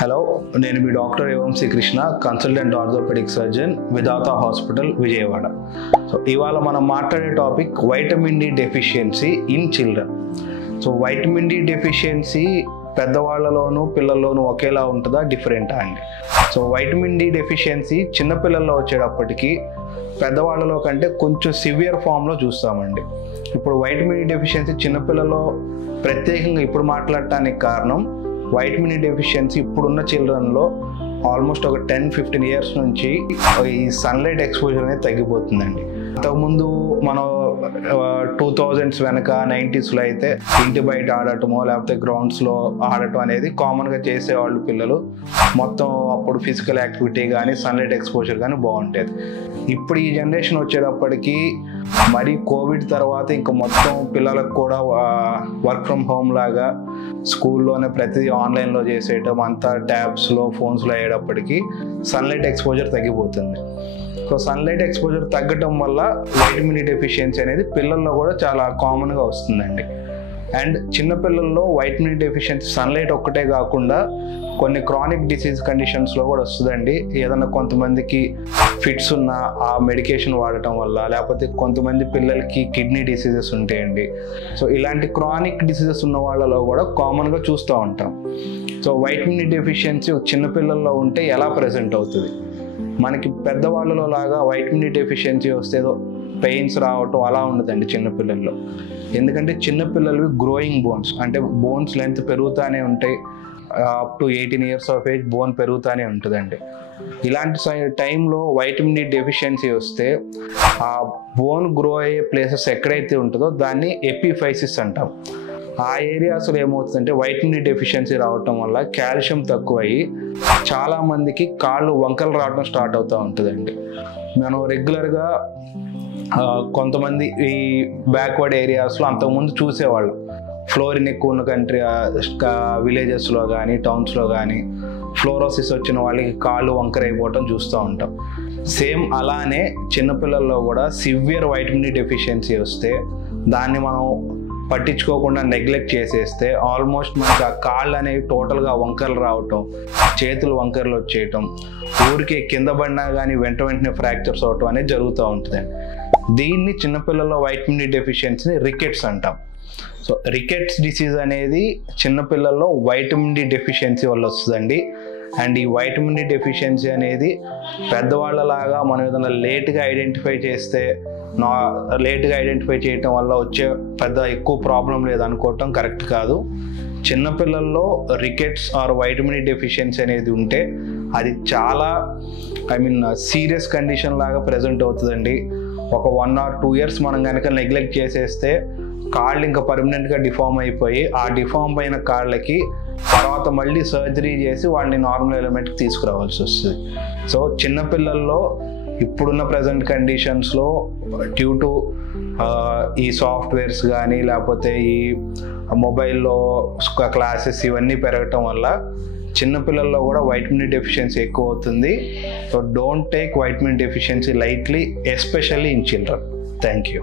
Hello, నేను మీ doctor ఏవంశీ Krishna, consultant orthopaedic surgeon, Vidhatha hospital, Vijayawada. So ఇవాళ మనం మాట్లాడే topic vitamin D deficiency in children. So vitamin D deficiency పెద్దవాళ్ళలోనూ పిల్లల్లోనూ ఒకేలా ఉంటుందా, డిఫరెంటా అండి? సో వైటమిన్ డి డెఫిషియన్సీ చిన్నపిల్లల్లో వచ్చేటప్పటికి పెద్దవాళ్ళలో కంటే కొంచెం సివియర్ ఫామ్లో చూస్తామండి. ఇప్పుడు వైటమిన్ డి డెఫిషియన్సీ చిన్నపిల్లల్లో ప్రత్యేకంగా ఇప్పుడు మాట్లాడటానికి కారణం, వైటమిన్ డి డెఫిషియన్సీ ఇప్పుడున్న చిల్డ్రన్లో ఆల్మోస్ట్ ఒక 10-15 ఇయర్స్ నుంచి ఈ సన్లైట్ ఎక్స్పోజర్ అనేది తగ్గిపోతుందండి. అంతకుముందు మనం 2000s వెనక 90sలో అయితే ఇంటి బయట ఆడటమో లేకపోతే గ్రౌండ్స్లో ఆడటం అనేది కామన్గా చేసేవాళ్ళు పిల్లలు. మొత్తం అప్పుడు ఫిజికల్ యాక్టివిటీ కానీ సన్లైట్ ఎక్స్పోజర్ కానీ బాగుండేది. ఇప్పుడు ఈ జనరేషన్ వచ్చేటప్పటికి మరి కోవిడ్ తర్వాత ఇంకా మొత్తం పిల్లలకు కూడా వర్క్ ఫ్రమ్ హోమ్ లాగా స్కూల్లోనే ప్రతిదీ ఆన్లైన్లో చేసేయటం, అంతా ట్యాబ్స్లో ఫోన్స్లో అయ్యేటప్పటికి సన్లైట్ ఎక్స్పోజర్ తగ్గిపోతుంది. సో సన్లైట్ ఎక్స్పోజర్ తగ్గటం వల్ల వైటమిన్ డి డెఫిషియన్సీ అనేది పిల్లల్లో కూడా చాలా కామన్గా వస్తుందండి. అండ్ చిన్నపిల్లల్లో వైటమిన్ డి డెఫిషియన్సీ సన్లైట్ ఒక్కటే కాకుండా కొన్ని క్రానిక్ డిసీజ్ కండిషన్స్లో కూడా వస్తుందండి. ఏదన్నా కొంతమందికి ఫిట్స్ ఉన్న ఆ మెడికేషన్ వాడటం వల్ల, లేకపోతే కొంతమంది పిల్లలకి కిడ్నీ డిసీజెస్ ఉంటాయండి. సో ఇలాంటి క్రానిక్ డిసీజెస్ ఉన్న వాళ్ళలో కూడా కామన్గా చూస్తూ ఉంటాం. సో వైటమిన్ డి డెఫిషియన్సీ చిన్నపిల్లల్లో ఉంటే ఎలా ప్రజెంట్ అవుతుంది? మనకి పెద్దవాళ్ళలో లాగా వైటమిన్ డి డెఫిషియన్సీ వస్తే ఏదో పెయిన్స్ రావటం అలా ఉండదండి చిన్నపిల్లల్లో. ఎందుకంటే చిన్నపిల్లలవి గ్రోయింగ్ బోన్స్, అంటే బోన్స్ లెంత్ పెరుగుతూనే ఉంటాయి. Up to 18 years of age bone పెరుగుతూనే ఉంటుందండి. ఇలాంటి టైంలో వైటమిన్ డి డెఫిషియన్సీ వస్తే ఆ బోన్ గ్రో అయ్యే ప్లేసెస్ ఎక్కడైతే ఉంటుందో దాన్ని ఎపిఫైసిస్ అంటాం. ఆ ఏరియాస్లో ఏమవుతుందంటే వైటమిన్ డి డెఫిషియన్సీ రావటం వల్ల కాల్షియం తక్కువయ్యి చాలామందికి కాళ్ళు వంకలు రావడం స్టార్ట్ అవుతూ ఉంటుందండి. మనం రెగ్యులర్గా కొంతమంది ఈ బ్యాక్వర్డ్ ఏరియాస్లో అంతకుముందు చూసేవాళ్ళం. ఫ్లోరిన్ ఎక్కువ ఉన్న విలేజెస్లో కానీ టౌన్స్లో కానీ ఫ్లోరోసిస్ వచ్చిన వాళ్ళకి కాళ్ళు వంకర అయిపోవటం చూస్తూ ఉంటాం. సేమ్ అలానే చిన్నపిల్లల్లో కూడా సివియర్ వైటమిన్ డి డెఫిషియన్సీ వస్తే దాన్ని మనం పట్టించుకోకుండా నెగ్లెక్ట్ చేసేస్తే ఆల్మోస్ట్ మనకు ఆ కాళ్ళు అనేవి టోటల్గా వంకరలు రావటం, చేతులు వంకరలు వచ్చేయటం, ఊరికే కింద పడినా కానీ వెంటనే ఫ్రాక్చర్స్ అవటం అనేది జరుగుతూ ఉంటుందండి. దీన్ని చిన్నపిల్లల్లో వైటమిన్ డి డెఫిషియన్సీని రికెట్స్ అంటాం. సో రికెట్స్ డిసీజ్ అనేది చిన్నపిల్లల్లో వైటమిన్ డి డెఫిషియన్సీ వల్ల వస్తుందండి. అండ్ ఈ వైటమిన్ డి డెఫిషియన్సీ అనేది పెద్దవాళ్ళలాగా మనం ఏదైనా లేట్గా ఐడెంటిఫై చేయటం వల్ల వచ్చే పెద్ద ఎక్కువ ప్రాబ్లం లేదనుకోవటం కరెక్ట్ కాదు. చిన్నపిల్లల్లో rickets or vitamin D deficiency అనేది ఉంటే అది చాలా సీరియస్ కండిషన్ లాగా ప్రజెంట్ అవుతుందండి. ఒక 1 or 2 years మనం కనుక నెగ్లెక్ట్ చేసేస్తే కాళ్ళు ఇంకా పర్మనెంట్గా డిఫార్మ్ అయిపోయి ఆ డిఫార్మ్ అయిన కాళ్ళకి తర్వాత మళ్ళీ సర్జరీ చేసి వాళ్ళని నార్మల్ ఎలిమెంట్కి తీసుకురావాల్సి వస్తుంది. సో చిన్నపిల్లల్లో ఇప్పుడున్న ప్రజెంట్ కండిషన్స్లో డ్యూ టు ఈ సాఫ్ట్వేర్స్ కానీ లేకపోతే ఈ మొబైల్లో క్లాసెస్ ఇవన్నీ పెరగటం వల్ల చిన్నపిల్లల్లో కూడా వైటమిన్ డి డెఫిషియన్సీ ఎక్కువ అవుతుంది. So don't take vitamin deficiency lightly, especially in children. Thank you.